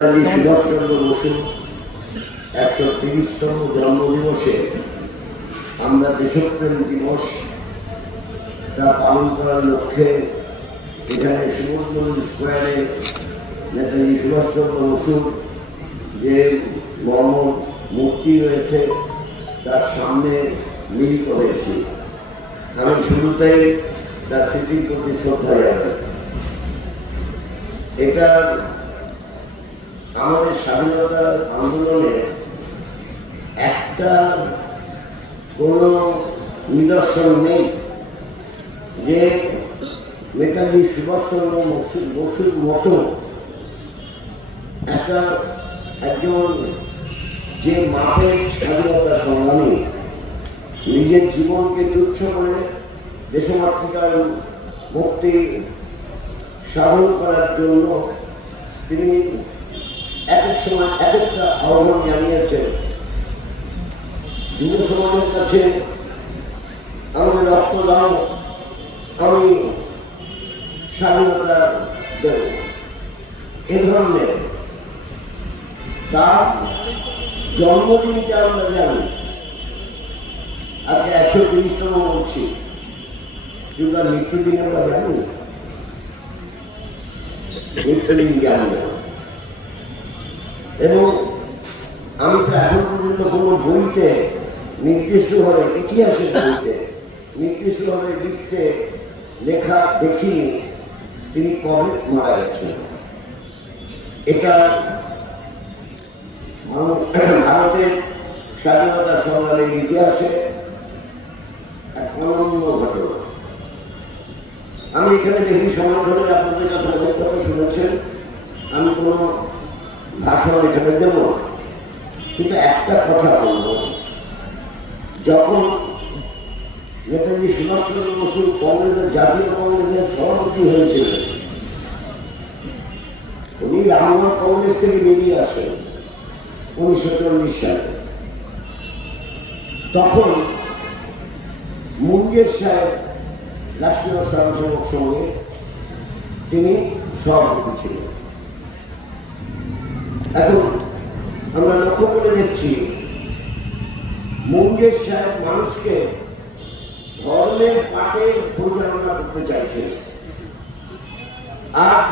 সুভাষচন্দ্র বসুর ১৩০তম জন্মদিবসে আমরা দেশপ্রেম দিবস পালন করার লক্ষ্যে এখানে সমুদ্র স্কোয়ারে নেতাজি সুভাষচন্দ্র বসুর যে মর্ম মূর্তি রয়েছে তার সামনে মিলিত হয়েছি। আমি শুরুতেই তার স্মৃতির প্রতি শ্রদ্ধা জানাই। এটা আমাদের স্বাধীনতা আন্দোলনে একটা কোনো নিদর্শন নেই যে নেতাজি সুভাষচন্দ্র বসুর মতো একজন যে মাপের স্বাধীনতা সংগ্রামী নিজের জীবনকে তুচ্ছ করে দেশমাতৃকার মুক্তি সাধন করার জন্য তিনি এক এক সময় এক একটা আহ্বান জানিয়েছেন। যুব সমাজের কাছে আমাদের রক্ত দাও, আমি স্বাধীনতা দেব, এ ধরনের তার জন্মদিনটা আমরা জানি। আজকে ১৩০তম বলছি, কিন্তু তার মৃত্যুদিন আমরা জানি, মৃত্যুদিন জানি না। এবং আমি তো এখন পর্যন্ত কোনো বইতে নির্দিষ্টভাবে ইতিহাসের বইতে নির্দিষ্টভাবে লিখতে লেখা দেখিনি তিনি কবে মারা গেছেন। এটা ভারতের স্বাধীনতা সংগ্রামের ইতিহাসে এক অনন্য ঘটনা। আমি এখানে বেশি সময় ধরে আপনাদের কাছে অনেক কথা শুনেছেন, আমি কোনো ভাষণ এখানে দেব, কিন্তু একটা কথা বলব, যখন নেতাজি সুভাষচন্দ্র বসু কংগ্রেসের জাতীয় কংগ্রেসের সভাপতি হয়েছিলেন, উনি রামগড় কংগ্রেস থেকে বেরিয়ে আসেন ১৯৪০ সালে। তখন মুঙ্গের সাহেব রাষ্ট্রীয় স্বয়ংসেবক সঙ্গে তিনি সভাপতি ছিলেন। এখন আমরা লক্ষ্য করে দেখছি মুঙ্গের সাহেব মানুষকে ধর্মের পাটে পরিচালনা করতে চাইছেন, আর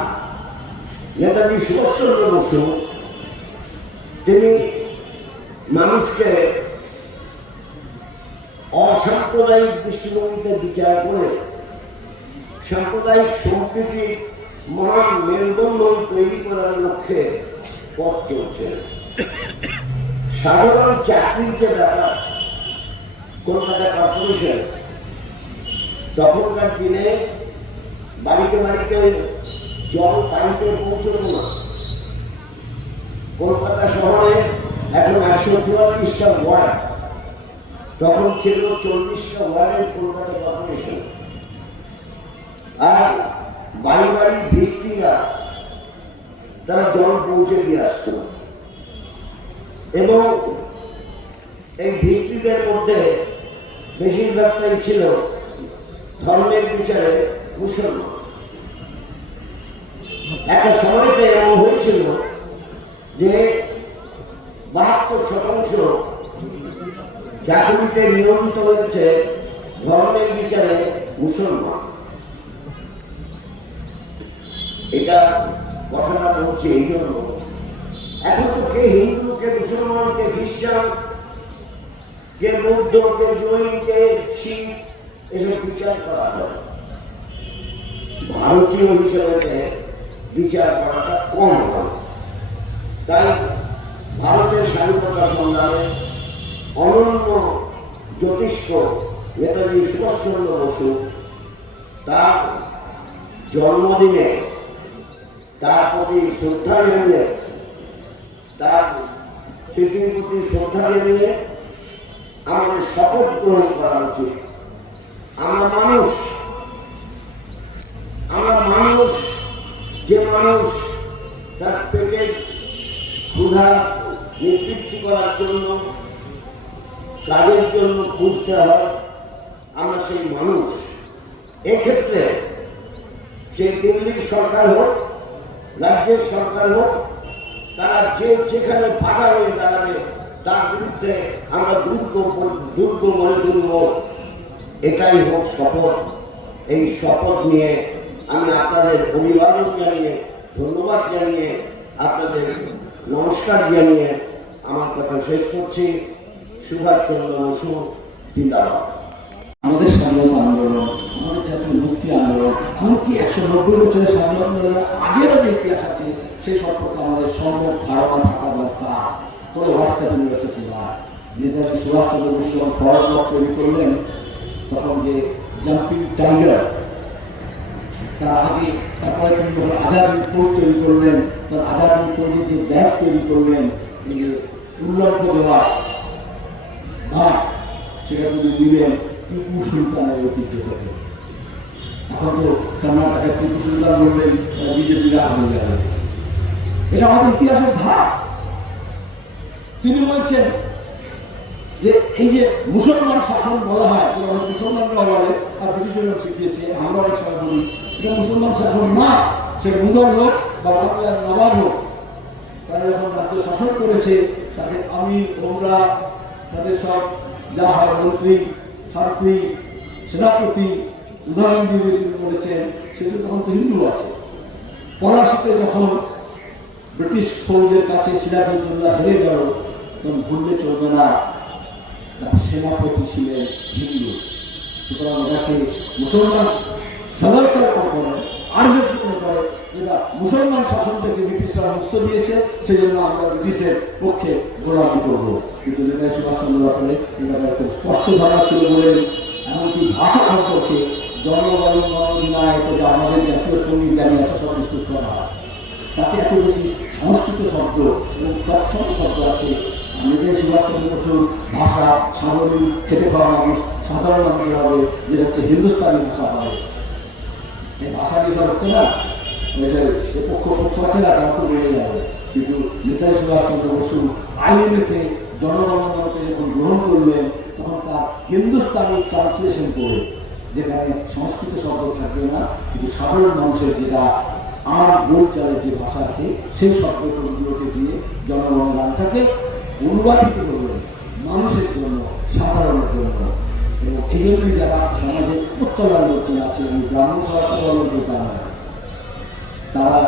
নেতাজি সুভাষচন্দ্র বসু তিনি মানুষকে অসাম্প্রদায়িক দৃষ্টিভঙ্গিতে বিচার করে সাম্প্রদায়িক সম্প্রীতির মহান মেলবন্ধন তৈরি করার লক্ষ্যে পথ চলছে। সাধারণ চাকরির যে ব্যাপার, কলকাতা কর্পোরেশন তখনকার দিনে বাড়িতে বাড়িতে জল পাইপে পৌঁছল না। কলকাতা শহরে এখন ১৪৪টা ওয়ার্ড, তখন ছিল ৪০টা ওয়ার্ডের কলকাতা কর্পোরেশন। আর বাড়ি বাড়ি ভিস্তিরা তারা জল পৌঁছে দিয়ে আসত, এবং এই ভিস্তিদের মধ্যে বেশিরভাগটাই ছিল ধর্মের বিচারে মুসলমান। একটা সময়তে এমন হয়েছিল যে ৭২% চাকরিতে নিয়মিত হয়েছে ধর্মের বিচারে মুসলমান। এটা কথাটা বলছি এই জন্য, এখন তো কে হিন্দু, কে মুসলমান, কে খ্রিস্টান, কে বৌদ্ধ, কে জৈন, কে শিখ, এসব বিচার করা হয়। ভারতীয় হিসেবে বিচার করাটা কম হয়। তাই ভারতের স্বাধীনতা সংগ্রামে অনন্য জ্যোতিষ্ক নেতাজি সুভাষচন্দ্র বসু তার জন্মদিনে তার প্রতি শ্রদ্ধা জানিয়ে, তার স্মৃতির প্রতি শ্রদ্ধা জানিয়ে আমাদের শপথ গ্রহণ করা উচিত। আমরা মানুষ, যে মানুষ তার পেটের ক্ষুধা নিবৃত্তি করার জন্য, কাজের জন্য খুঁজতে হয়, আমরা সেই মানুষ। এক্ষেত্রে সে দিল্লির সরকার হোক, রাজ্যের সরকার হোক, যে যেখানে বাধা হয়ে দাঁড়াবে তার বিরুদ্ধে আমরা দুর্গ মনে তুলব, এটাই হোক শপথ। এই শপথ নিয়ে আমি আপনাদের অভিবাদন জানিয়ে, ধন্যবাদ জানিয়ে, আপনাদের নমস্কার জানিয়ে আমার কথা শেষ করছি। সুভাষচন্দ্র বসু জিন্দাবাদ। আমাদের স্বাধীনতা আন্দোলন, আমাদের জাতীয় মুক্তি আন্দোলন, এমনকি 190 বছরের স্বাধীনতা আন্দোলনের আগেরও যে ইতিহাস আছে সেই সম্পর্কে আমাদের সম্যক ধারণা থাকা দরকার। কোনো হোয়াটসঅ্যাপ ইউনিভার্সিটি নয়। নেতাজি সুভাষচন্দ্র বসু যখন ফরওয়ার্ড ব্লক তৈরি করলেন, তখন যে জাম্পিং টাইগার, তার আগে তারপরে তিনি যখন আজাদ হিন্দ ফৌজ তৈরি করলেন, তার আজাদ হিন্দ ফৌজের যে ব্যাচ তৈরি করলেন, এই যে উল্লঙ্ঘ দেওয়া ভাগ, সেটা যদি দিলেন টিপু সুলতানের ঐতিহ্য থেকে। এখন তো কর্ণাটকের টিপু সুলতান বললেন বিজেপিরা হয়ে যাবে, এটা আমাদের ইতিহাসের ধাপ। তিনি বলছেন যে এই যে মুসলমান শাসন বলা হয়, মুসলমানরা বলে আর ব্রিটিশরা শিখিয়েছে, আমরা অনেক সময় বলি এটা মুসলমান শাসন না, সে মুঘল হোক বা বাংলার নবাব হোক, তারা যখন রাজ্য শাসন করেছে তাদের আমির ওমরা, তাদের সব যা হয় মন্ত্রী শান্তি সেনাপতি, উদাহরণ দিয়ে তিনি বলেছেন সেগুলো তখন তো হিন্দু আছে। পলাশিতে যখন ব্রিটিশ ফৌজের কাছে সিরাজউদ্দৌলা হেরে গেল, তখন ভুললে চলবে না তার সেনাপতি ছিলেন হিন্দু। সুতরাং ওটাকে মুসলমান সরকার করে আরএসএস করে যেটা মুসলমান শাসন থেকে ব্রিটিশরা মুক্ত দিয়েছে, সেই জন্য আমরা ব্রিটিশের পক্ষে গোলামি করবো। কিন্তু নেতাজি সুভাষচন্দ্র ব্যাপারে স্পষ্ট ধারণা ছিল বলে, এমনকি ভাষা সম্পর্কে জনগণ মনোধিনায়ক যে আমাদের জাতীয় সঙ্গীত জানি এত সব ডিসকাস করা হয়, তাতে এত বেশি সংস্কৃত শব্দ এবং তৎসম শব্দ আছে। নেতাজি সুভাষচন্দ্র বসুর ভাষা সাবলীল, খেতে খাওয়া মানুষ, সাধারণ মানুষের হবে, যেটা হচ্ছে হিন্দুস্তানি ভাষা হবে। এই ভাষা বিষয় হচ্ছে না, পক্ষ আছে না, তারা তো বেড়ে যাবে। কিন্তু নেতাজি সুভাষচন্দ্র বসু আইএমএতে জনগণকে যখন গ্রহণ করলেন, তখন তার হিন্দুস্তানি ট্রান্সলেশন করে, যেখানে সংস্কৃত শব্দ থাকবে না, কিন্তু সাধারণ মানুষের যেটা আর বইচালের যে ভাষা আছে সেই শব্দগুলোকে দিয়ে জনগণ গানটাকে অনুবাদিত করবেন মানুষের জন্য, সাধারণের জন্য। এবং এই জন্যই যারা সমাজের উত্তরার লোকজন আছে, ব্রাহ্মণ সরকার লোকজন যারা, তারা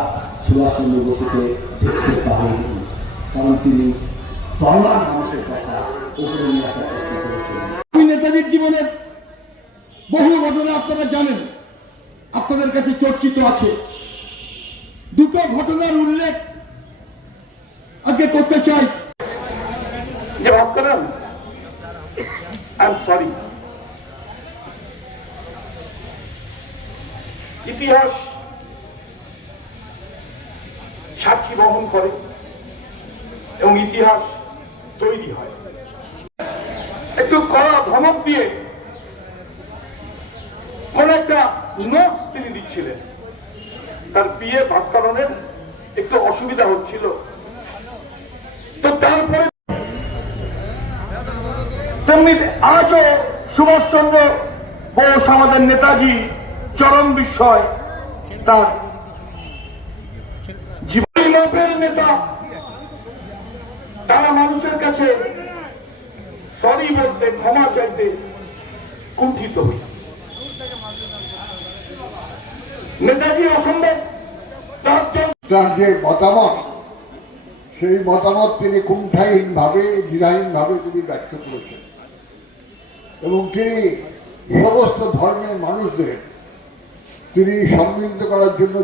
সুভাষচন্দ্র বসুকে দেখতে পারেনি, কারণ তিনি বাংলার মানুষের কথা উপরে নিয়ে আসার চেষ্টা করেছিলেন। নেতাজির জীবনের বহু ঘটনা আপনারা জানেন, আপনাদের কাছে চর্চিত আছে। দুটো ঘটনার উল্লেখ আজকে করতে চাই। যে ভাস্করন, আই এম সরি, ইতিহাস সাক্ষী বহন করে এবং ইতিহাস তৈরি হয়। একটু কড়া ধমক দিয়ে কোন একটা নোটস তিনি দিচ্ছিলেন, তার বিয়ে ভাস্করণের একটু অসুবিধা হচ্ছিল, তো তারপরে তেমনি আজও সুভাষচন্দ্র বোস আমাদের নেতাজি চরম বিস্ময়, তার জীবনের নেতা, তারা মানুষের কাছে সরি বলতে, ক্ষমা চাইতে কুণ্ঠিত হই। নেতাজি অসম্ভব তার যে মতামত, সেই মতামত তিনি কুণ্ঠাহীন ভাবে, দ্বিধাহীন ভাবে তিনি ব্যক্ত করেছেন এবং তিনি সমস্ত ধর্মের মানুষদের তিনি সম্মিলিত করার জন্য